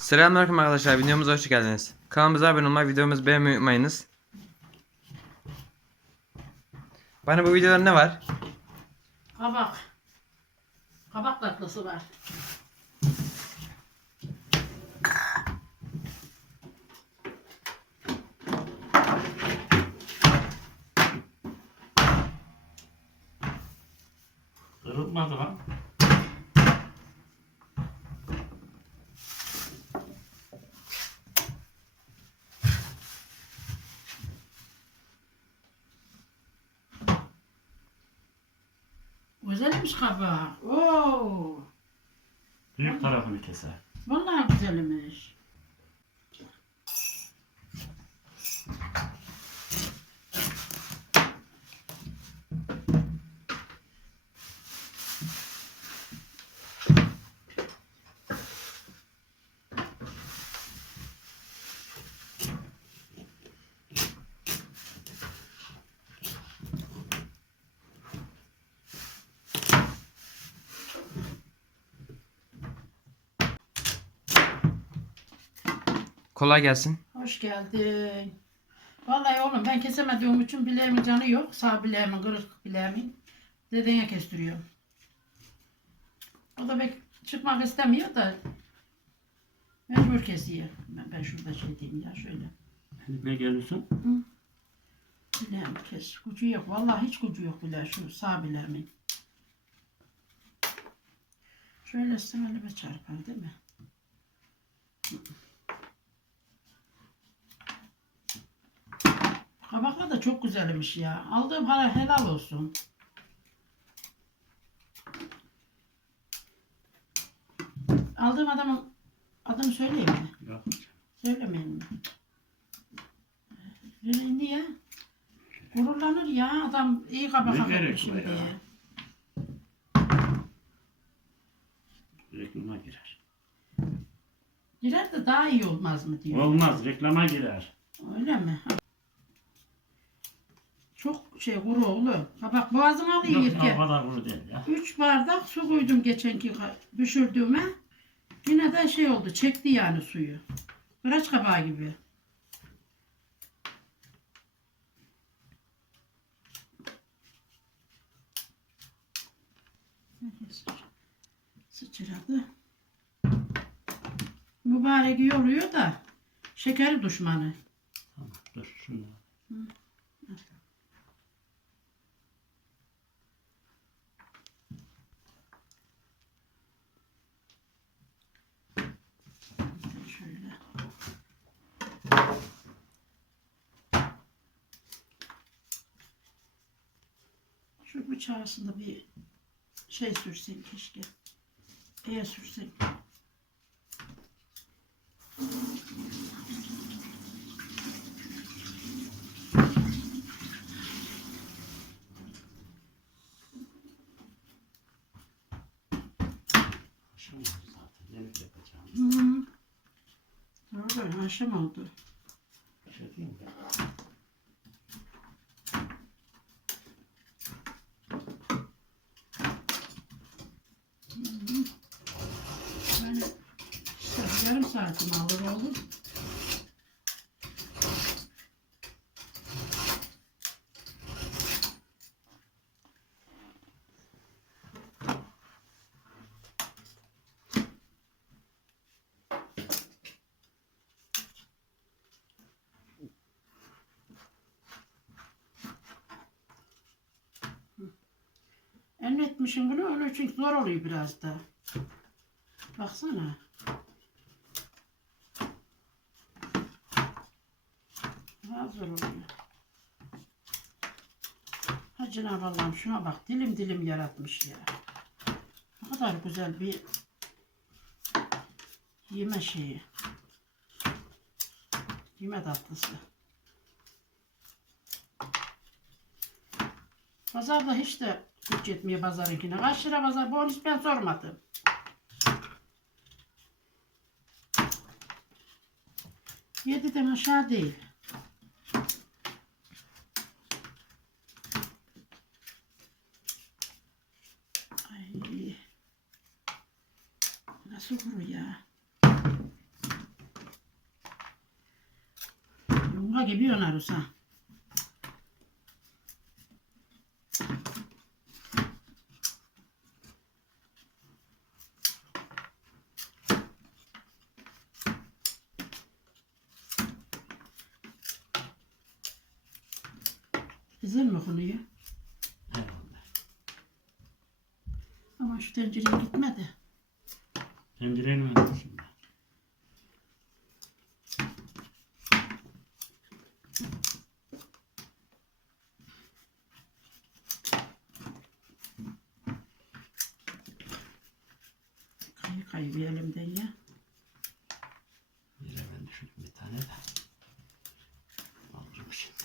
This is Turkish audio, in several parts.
Selamünaleyküm arkadaşlar. Videomuza hoş geldiniz. Kanalımıza abone olmayı, videomuzu beğenmeyi unutmayınız. Bana bu videoda ne var? Kabak. Kabak tatlısı var. Kırılmadı lan. Güzelmiş kabak. Oo. Büyük tarafını keser. Vallahi güzelmiş. Kolay gelsin. Hoş geldin. Vallahi oğlum ben kesemediğim için bileğimin canı yok. Sağ bileğimin, kırık bileğimin. Dedene kestiriyorum. O da pek çıkmak istemiyor da mecbur kesiyor. Ben, ben şurada şey diyeyim ya şöyle. Ne geliyorsun? Bileğim kes. Gücü yok. Vallahi hiç gücü yok bile şu sağ bileğimin. Şöyle elime çarpar değil mi? Da çok güzelmiş ya. Aldığım para helal olsun. Aldığım adamın adını söyleyeyim mi? Yok. Söylemeyin mi? Ee, Niye? Gururlanır ya adam iyi kabak Ne gerek var ya? Reklama girer. Girer de daha iyi olmaz mı diyor. Olmaz reklama girer. Öyle mi? Ha. Şey kuru oğlum. Kabak boğazına alıyor Yok o kadar kuru değil ya. Üç bardak su koydum geçenki ka- düşürdüğüme. Yine de şey oldu çekti yani suyu. Kıraç kabağı gibi. Sıçradı. Mübarek yoruyor da şekeri düşmanı. Tamam dur şunu. Şöyle. Şu bıçağı aslında bir şey sürsen keşke. Eğer sürsen. Aşağı zaten yemek yapacağım. Hı. Doğru, akşam oldu. Şey diyeyim mi? Yani saatimi alır oğlum. Emretmişim bunu öyle çünkü zor oluyor biraz da. Baksana. Daha zor oluyor. Ha Cenab-ı Allah'ım şuna bak dilim dilim yaratmış ya. Ne kadar güzel bir yeme şeyi. Yeme tatlısı. Pazarda hiç de güç yetmiyor pazarınkine. Kaç lira pazar? Bu ben sormadım. Yediden aşağı değil. Ay. Nasıl kuru ya? Gibi yanarız ha. Güzel mi konuyor? Herhalde. Ama şu tencereye gitmedi. Tencerenin önünde. Kayı kayı bir elimden ya. Yere ben düşürdüm bir tane de. Alacağım şimdi.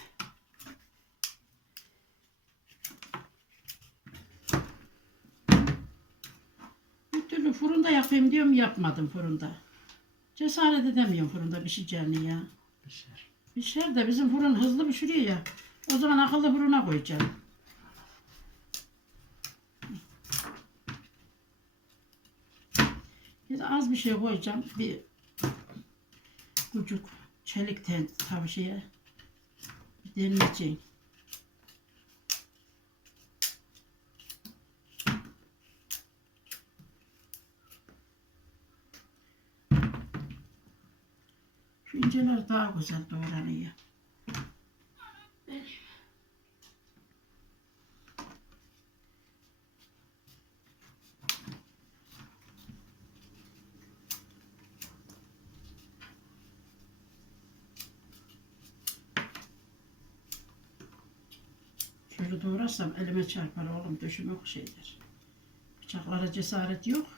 Bir türlü fırında yapayım diyorum yapmadım fırında. Cesaret edemiyorum fırında pişeceğini ya. Pişer. Pişer de bizim fırın hızlı pişiriyor ya. O zaman akıllı fırına koyacağım. Bir de az bir şey koyacağım. Bir kucuk çelik ten tavşeye. Bir deneyeceğim. Şu daha güzel doğranıyor. Şöyle doğrarsam elime çarpar oğlum döşümek şeydir. Bıçaklara cesaret yok.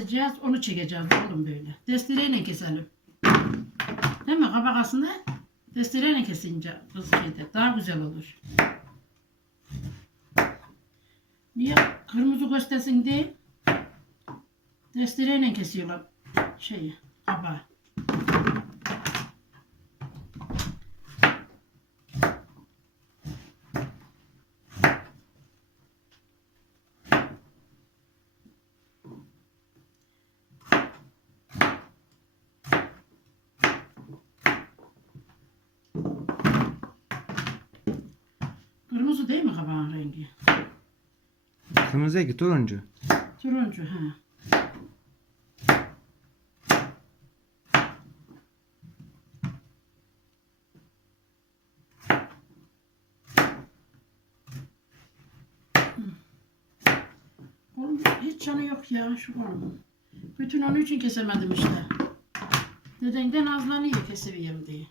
Keseceğiz, onu çekeceğiz oğlum böyle. Destireyle keselim. Değil mi? Kabakasını destireyle kesince kız şeyde daha güzel olur. Niye kırmızı göstersin diye destireyle kesiyorlar şeyi, kabağı. Kırmızı değil mi kabağın rengi? Kırmızı ki turuncu. Turuncu ha. Oğlum hiç canı yok ya şu kolumun. Bütün onun için kesemedim işte. Dedenden azlanıyor kesiviyim diye.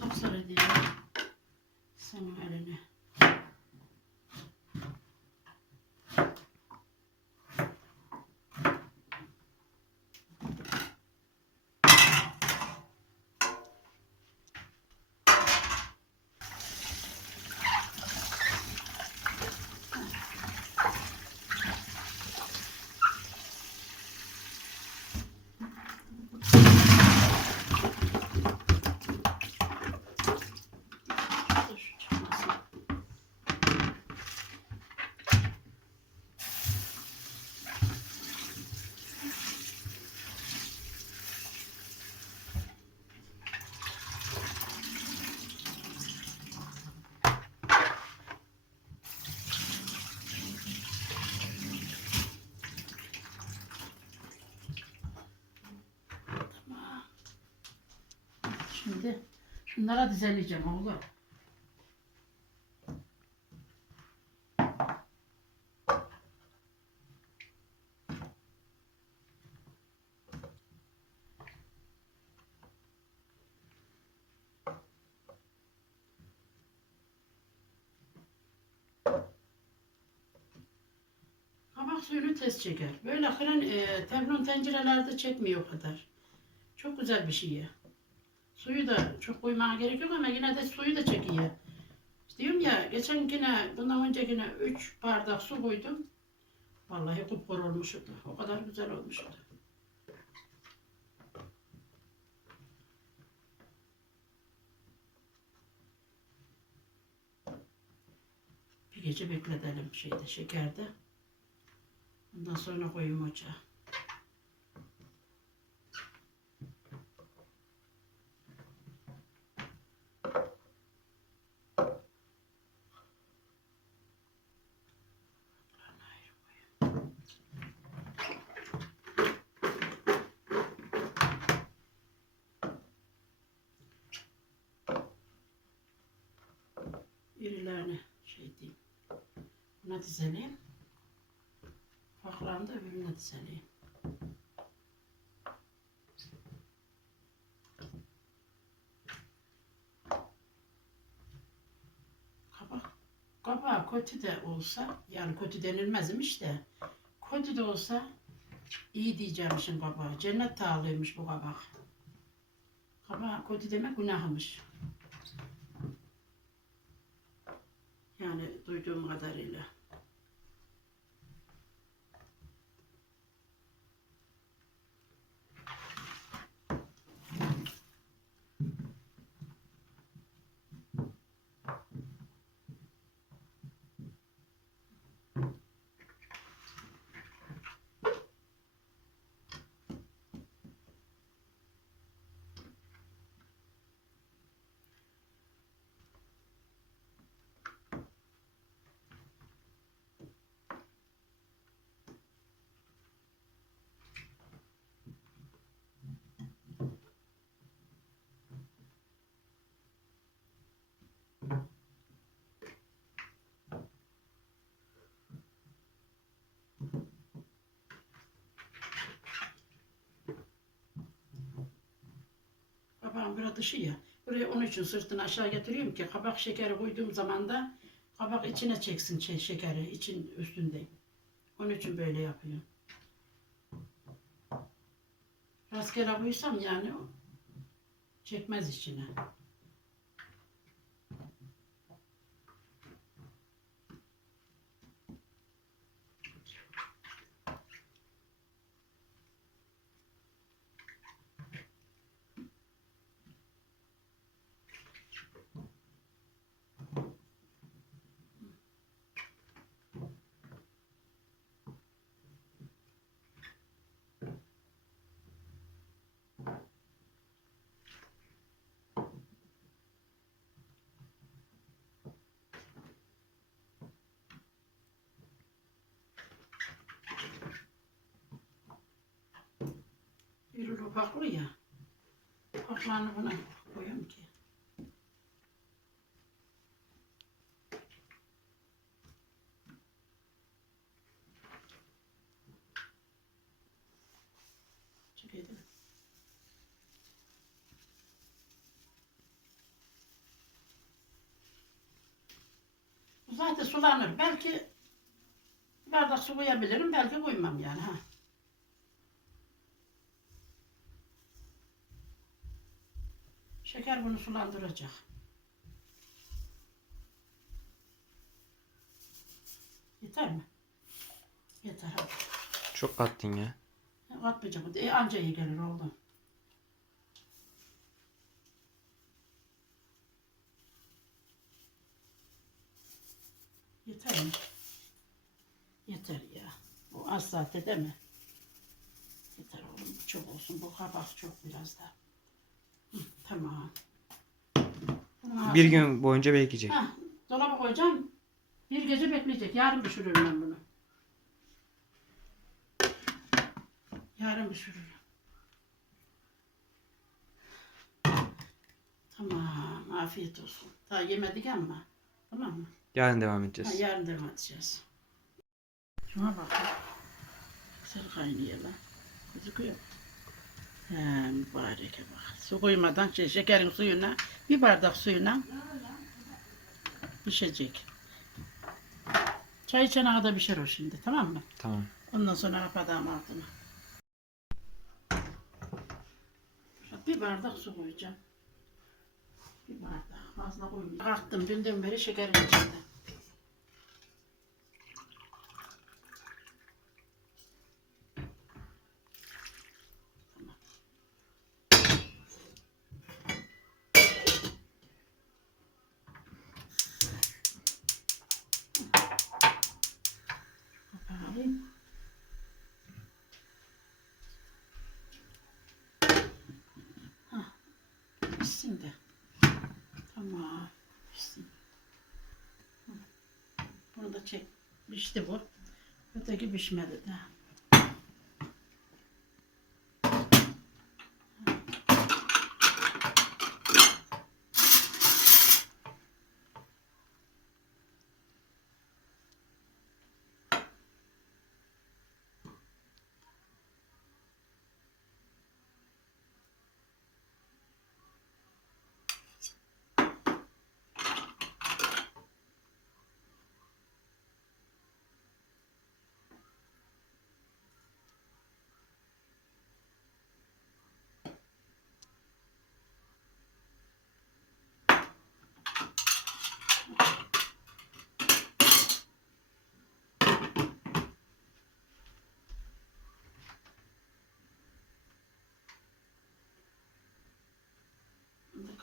Sapsarı diye. Senin Şimdi şunlara dizeleyeceğim oğlum. Kabak suyunu tez çeker. Böyle fırın e, teflon tencerelerde çekmiyor o kadar. Çok güzel bir şey ya. Suyu da çok koymaya gerek ama yine de suyu da çekiyor. Diyorum ya geçen yine bundan önce yine 3 bardak su koydum. Vallahi kupkor olmuş. O kadar güzel olmuş oldu. Bir gece bekletelim şeyde şekerde. Ondan sonra koyayım ocağa. İrilerini şey diyeyim. Buna dizelim. Faklarını da öbürüne dizelim. Kabak, kabak kötü de olsa, yani kötü denilmezmiş de, kötü de olsa iyi diyeceğimmişim kabağa. Cennet tağlıymış bu kabak. Kabak kötü demek günahmış. Yani duyduğum kadarıyla. Kabağın biraz dışı ya. Buraya onun için sırtını aşağı getiriyorum ki kabak şekeri koyduğum zaman da kabak içine çeksin şekeri için üstünde. Onun için böyle yapıyorum. Rastgele koysam yani çekmez içine. Bir ufaklı ya. Ufaklarını buna koyuyorum ki. Zaten sulanır. Belki bardak su koyabilirim. Belki koymam yani. Ha. Şeker bunu sulandıracak. Yeter mi? Yeter. Çok kattın ya. Atmayacağım. E, anca iyi gelir oğlum. Yeter mi? Yeter ya. Bu az zaten değil mi? Yeter oğlum. Çok olsun. Bu kabak çok biraz da. Tamam. Bunu Bir gün boyunca bekleyecek. Heh, dolaba koyacağım. Bir gece bekleyecek. Yarın pişiririm ben bunu. Yarın pişiririm. Tamam afiyet olsun. Daha yemedik ama. Tamam mı? Yarın devam Ha, edeceğiz. yarın devam edeceğiz. Şuna bak. Güzel kaynıyor lan. Gözüküyor. He mübareke bak. Su koymadan şey, şekerin suyuna bir bardak suyuna pişecek. Çay içene kadar pişer o şimdi tamam mı? Tamam. Ondan sonra kapatalım altını. Bir bardak su koyacağım. Bir bardak. Fazla koymayayım. Kalktım dünden beri şekerin içinde. De. Tamam. Bunu da çek. Pişti bu. Öteki pişmedi de.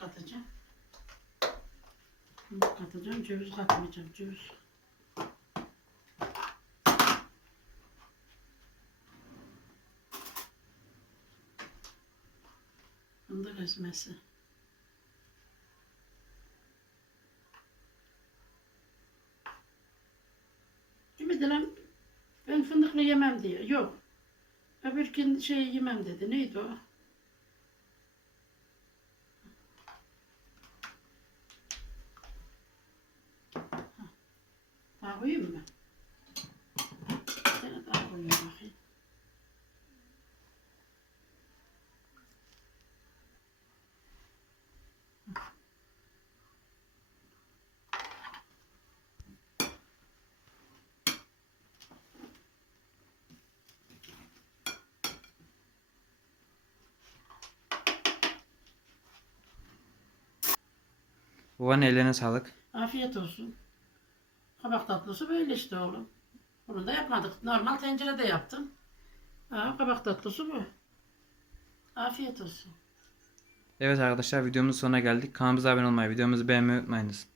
Katacağım. Da katacağım. Ceviz katmayacağım. Ceviz. Fındık ezmesi. Ümit Hanım, ben fındıklı yemem diyor. Yok. Öbürkün şey yemem dedi. Neydi o? Daha koyayım mı? Bir tane daha koyayım bakayım. Babanın ellerine sağlık. Afiyet olsun. Kabak tatlısı böyle işte oğlum. Bunu da yapmadık. Normal tencerede yaptım. Ha, kabak tatlısı bu. Afiyet olsun. Evet arkadaşlar videomuzun sonuna geldik. Kanalımıza abone olmayı, videomuzu beğenmeyi unutmayınız.